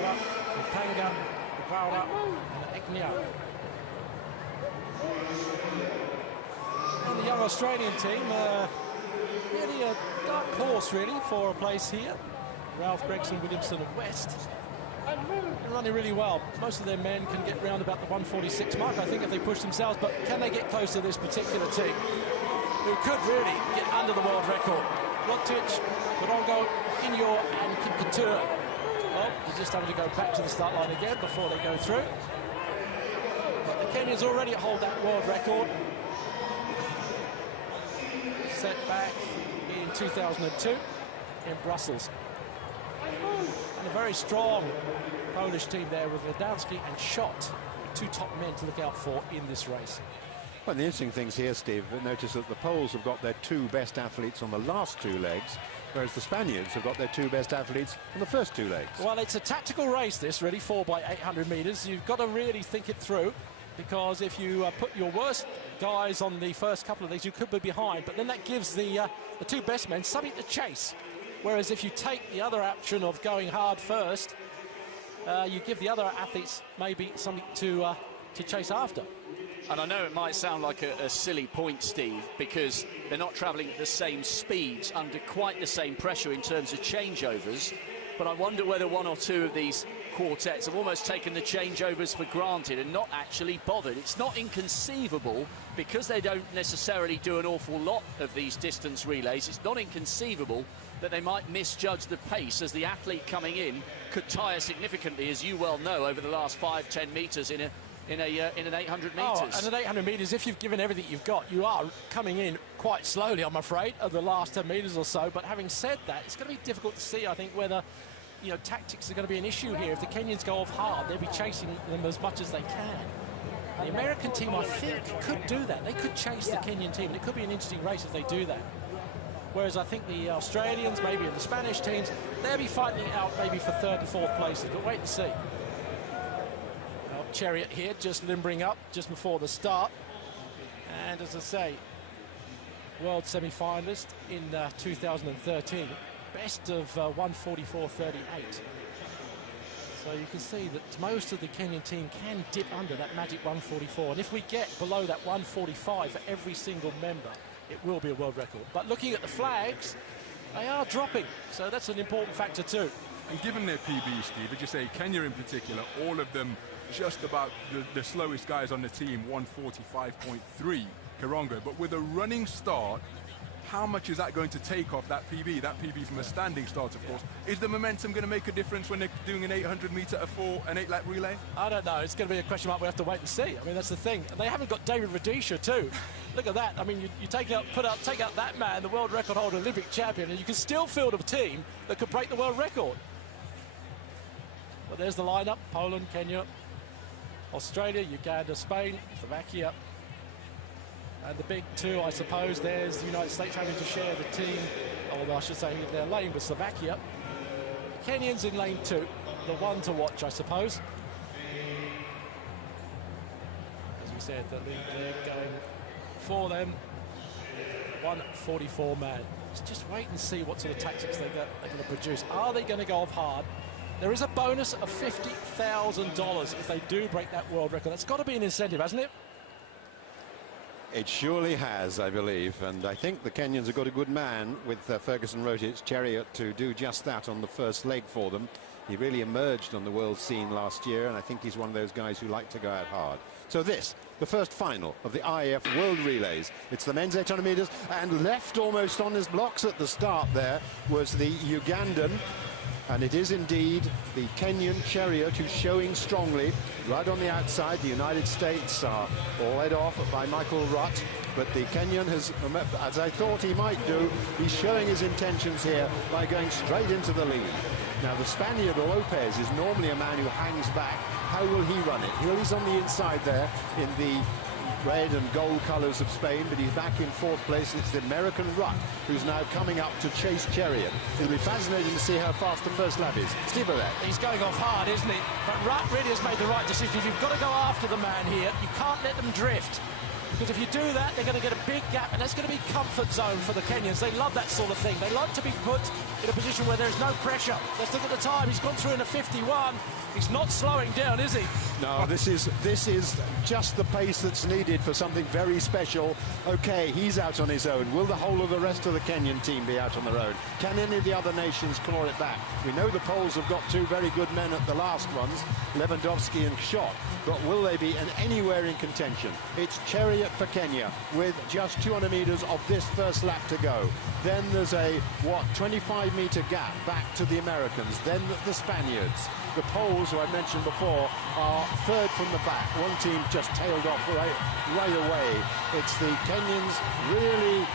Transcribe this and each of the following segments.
Mawara, Mpanga, Mawara, and Eknyao. And the young Australian team, really a dark horse, really, for a place here. Ralph, Gregson, Williamson, and West. They're running really well. Most of their men can get round about the 146 mark, I think, if they push themselves. But can they get close to this particular team, who could really get under the world record? Rotic, Korongo, Inyo, and Kipkatur. Well, they're just having to go back to the start line again before they go through. But the Kenyans already hold that world record, set back in 2002 in Brussels. And a very strong Polish team there with Radanski and Schott, two top men to look out for in this race. Well, the interesting things here, Steve, notice that the Poles have got their two best athletes on the last two legs, whereas the Spaniards have got their two best athletes on the first two legs. Well, it's a tactical race, this, really, 4 by 800 metres. You've got to really think it through, because if you put your worst guys on the first couple of legs, you could be behind, but then that gives the two best men something to chase. Whereas if you take the other option of going hard first, you give the other athletes maybe something to chase after. And I know it might sound like a silly point, Steve, because they're not travelling at the same speeds under quite the same pressure in terms of changeovers, but I wonder whether one or two of these quartets have almost taken the changeovers for granted and not actually bothered. It's not inconceivable, because they don't necessarily do an awful lot of these distance relays, it's not inconceivable that they might misjudge the pace, as the athlete coming in could tire significantly, as you well know, over the last 5-10 metres in an 800 metres. Oh, and at 800 metres, if you've given everything you've got, you are coming in quite slowly, I'm afraid, of the last 10 metres or so. But having said that, it's going to be difficult to see, I think, whether, you know, tactics are going to be an issue here. If the Kenyans go off hard, they'll be chasing them as much as they can. The American team, I think, could do that. They could chase the Kenyan team, and it could be an interesting race if they do that. Whereas I think the Australians, maybe and the Spanish teams, they'll be fighting it out maybe for 3rd and 4th places, but wait and see. Well, Chariot here, just limbering up just before the start. And as I say, world semi-finalist in 2013, best of 144.38. So you can see that most of the Kenyan team can dip under that magic 144. And if we get below that 145 for every single member, it will be a world record. But looking at the flags, they are dropping, so that's an important factor too. And given their PB, Steve, as you say, Kenya in particular, all of them just about the slowest guys on the team, 145.3 Korongo. But with a running start, how much is that going to take off that PB? That PB from a standing start, of course. Is the momentum going to make a difference when they're doing an 800 metre, an 8-lap relay? I don't know. It's going to be a question mark. We have to wait and see. I mean, that's the thing. And they haven't got David Rudisha too. Look at that. I mean, you take out that man, the world record holder, Olympic champion, and you can still field a team that could break the world record. Well, there's the lineup: Poland, Kenya, Australia, Uganda, Spain, Slovakia. And the big two, I suppose, there's the United States having to share the team, or I should say their lane with Slovakia. The Kenyans in lane 2, the one to watch, I suppose. As we said, the lead going for them, 144 man. Let's just wait and see what sort of tactics they're going to produce. Are they going to go off hard? There is a bonus of $50,000 if they do break that world record. That's got to be an incentive, hasn't it? It surely has, I believe, and I think the Kenyans have got a good man with Ferguson Rotic's Chariot to do just that on the first leg for them. He really emerged on the world scene last year, and I think he's one of those guys who like to go out hard. So this, the first final of the IAF World Relays. It's the men's 800 metres, and left almost on his blocks at the start there was the Ugandan. And it is indeed the Kenyan Chariot who's showing strongly. Right on the outside, the United States are all led off by Michael Rutt. But the Kenyan has, as I thought he might do, he's showing his intentions here by going straight into the lead. Now, the Spaniard Lopez is normally a man who hangs back. How will he run it? He's on the inside there in the red and gold colours of Spain, but he's back in 4th place. It's the American Rutt who's now coming up to chase Chariot. It'll be fascinating to see how fast the first lap is. Steve Barrett. He's going off hard, isn't he? But Rutt really has made the right decision. You've got to go after the man here. You can't let them drift. Because if you do that, they're going to get a big gap, and that's going to be comfort zone for the Kenyans. They love that sort of thing. They like to be put in a position where there's no pressure. Let's look at the time. He's gone through in a 51. He's not slowing down, is he? No, this is just the pace that's needed for something very special. Okay, he's out on his own. Will the whole of the rest of the Kenyan team be out on their own? Can any of the other nations claw it back? We know the Poles have got two very good men at the last ones, Lewandowski and Schott, but will they be anywhere in contention? It's Chariot for Kenya with just 200 metres of this first lap to go. Then there's a, 25-metre gap back to the Americans, then the Spaniards. The Poles, who I mentioned before, are third from the back. One team just tailed off right away. It's the Kenyans really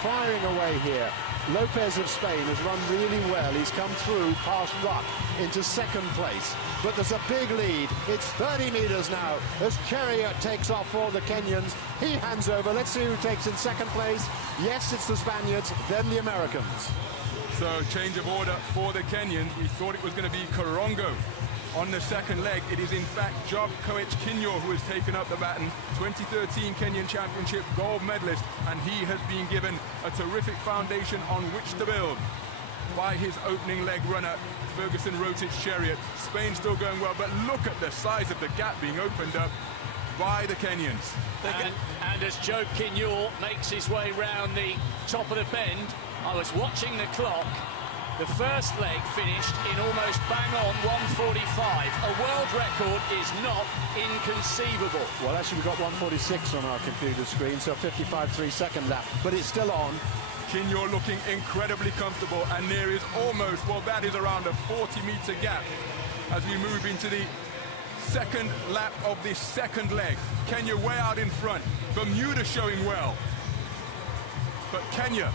firing away here. Lopez of Spain has run really well. He's come through past Ruck into second place. But there's a big lead. It's 30 metres now as Chariot takes off for the Kenyans. He hands over. Let's see who takes in second place. Yes, it's the Spaniards, then the Americans. So change of order for the Kenyans. We thought it was going to be Karongo on the second leg. It is in fact Job Koech Kinyo who has taken up the baton, 2013 Kenyan Championship gold medalist, and he has been given a terrific foundation on which to build by his opening leg runner, Ferguson Rotich Chariot. Spain still going well, but look at the size of the gap being opened up by the Kenyans. And as Joe Kinyo makes his way round the top of the bend, I was watching the clock. The first leg finished in almost bang on 1:45. A world record is not inconceivable. Well, actually, we've got 1:46 on our computer screen, so 55.3 second lap, but it's still on. Kinyo looking incredibly comfortable, and there is almost, well, that is around a 40-metre gap as we move into the second lap of this second leg. Kenya way out in front. Bermuda showing well. But Kenya,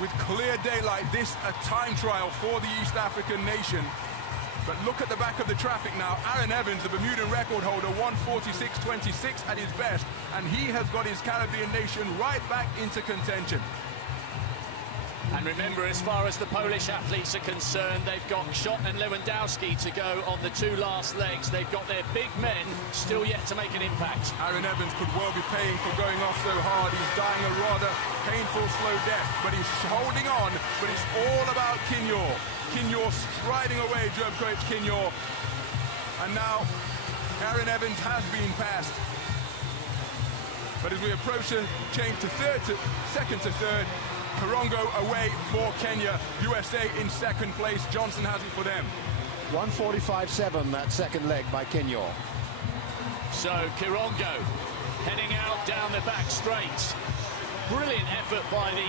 with clear daylight, this a time trial for the East African nation. But look at the back of the traffic now. Aaron Evans, the Bermudan record holder, 1:46.26 at his best, and he has got his Caribbean nation right back into contention. And remember, as far as the Polish athletes are concerned, they've got Schott and Lewandowski to go on the two last legs. They've got their big men still yet to make an impact. Aaron Evans could well be paying for going off so hard. He's dying a rather painful, slow death, but he's holding on. But it's all about Kinyo. Kinyo striding away, Job Koech Kinyo. And now Aaron Evans has been passed. But as we approach a change to second to third, Karongo away for Kenya. USA in second place. Johnson has it for them. 1:45.7, that second leg by Kinyo. So Karongo heading out down the back straight. Brilliant effort by the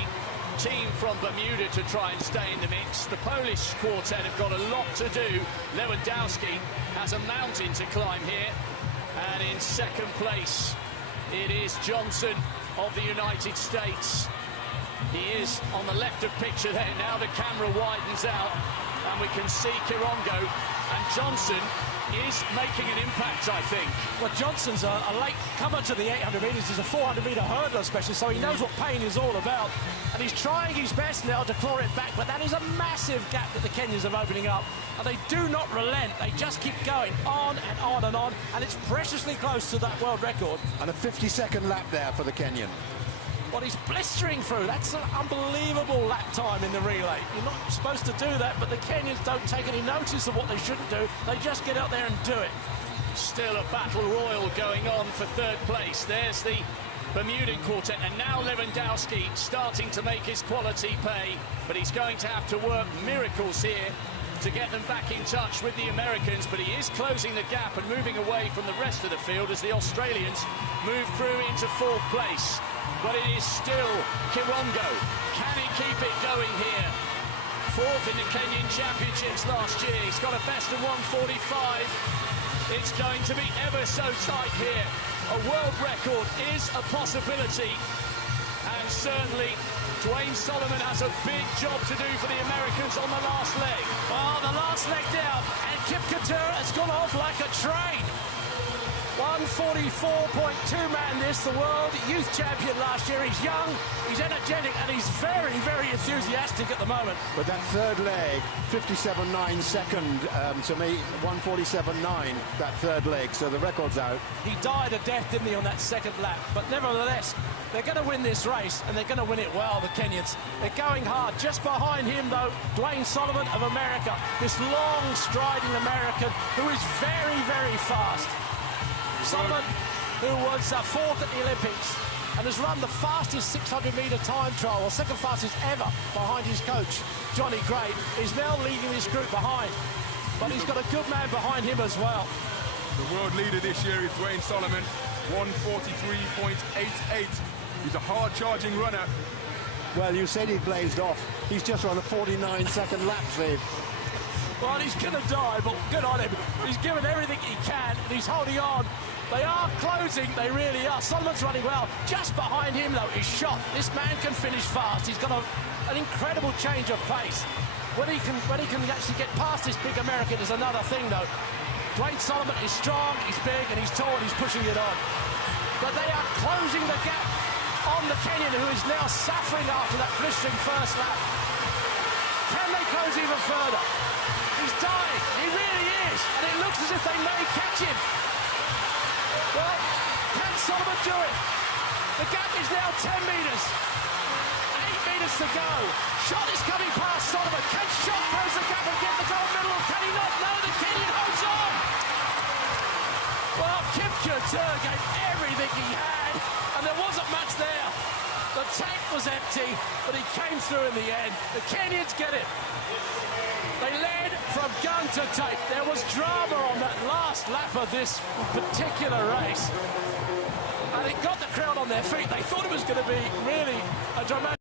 team from Bermuda to try and stay in the mix. The Polish quartet have got a lot to do. Lewandowski has a mountain to climb here. And in second place, it is Johnson of the United States. He is on the left of picture there. Now the camera widens out and we can see Karongo, and Johnson is making an impact, I think. Well, Johnson's a late comer to the 800 metres. He's a 400-metre hurdler especially, so he knows what pain is all about. And he's trying his best now to claw it back, but that is a massive gap that the Kenyans are opening up. And they do not relent. They just keep going on and on and on, and it's preciously close to that world record. And a 50-second lap there for the Kenyan. Well, he's blistering through. That's an unbelievable lap time in the relay. You're not supposed to do that, but the Kenyans don't take any notice of what they shouldn't do. They just get out there and do it. Still a battle royal going on for third place. There's the Bermudan quartet, and now Lewandowski starting to make his quality pay, but he's going to have to work miracles here to get them back in touch with the Americans, but he is closing the gap and moving away from the rest of the field as the Australians move through into fourth place. But it is still Karongo. Can he keep it going here? Fourth in the Kenyan Championships last year. He's got a best of 1:45. It's going to be ever so tight here. A world record is a possibility. And certainly Dwayne Solomon has a big job to do for the Americans on the last leg. Oh, the last leg down, and Kip Couture has gone off like a train. 144.2 man this, the world youth champion last year. He's young, he's energetic, and he's very, very enthusiastic at the moment. But that third leg, 57.9 second, to me, 147.9, that third leg, so the record's out. He died a death, didn't he, on that second lap? But nevertheless, they're going to win this race, and they're going to win it well, the Kenyans. They're going hard. Just behind him, though, Dwayne Solomon of America, this long, striding American who is very, very fast. Solomon, who was fourth at the Olympics and has run the fastest 600-metre time trial, or second fastest ever, behind his coach, Johnny Gray, is now leading this group behind. But he's got a good man behind him as well. The world leader this year is Dwayne Solomon, 143.88. He's a hard-charging runner. Well, you said he blazed off. He's just on a 49-second lap, Steve. Well, he's going to die, but good on him. He's given everything he can, and he's holding on. They are closing, they really are. Solomon's running well. Just behind him, though, is Shot. This man can finish fast. He's got an incredible change of pace. When he can actually get past this big American is another thing, though. Dwayne Solomon is strong, he's big, and he's tall, he's pushing it on. But they are closing the gap on the Kenyan, who is now suffering after that blistering first lap. Can they close even further? He's dying, he really is, and it looks as if they may catch him. Well, can Solomon do it? The gap is now 10 metres. 8 metres to go. Shot is coming past Solomon. Can Shot close the gap and get the gold medal? Can he not? No, the Kenyan holds on. Well, Kip Couture gave everything he had, and there wasn't much there. The tank was empty, but he came through in the end. The Kenyans get it. They led from gun to tape. There was drama on that last lap of this particular race. And it got the crowd on their feet. They thought it was going to be really a dramatic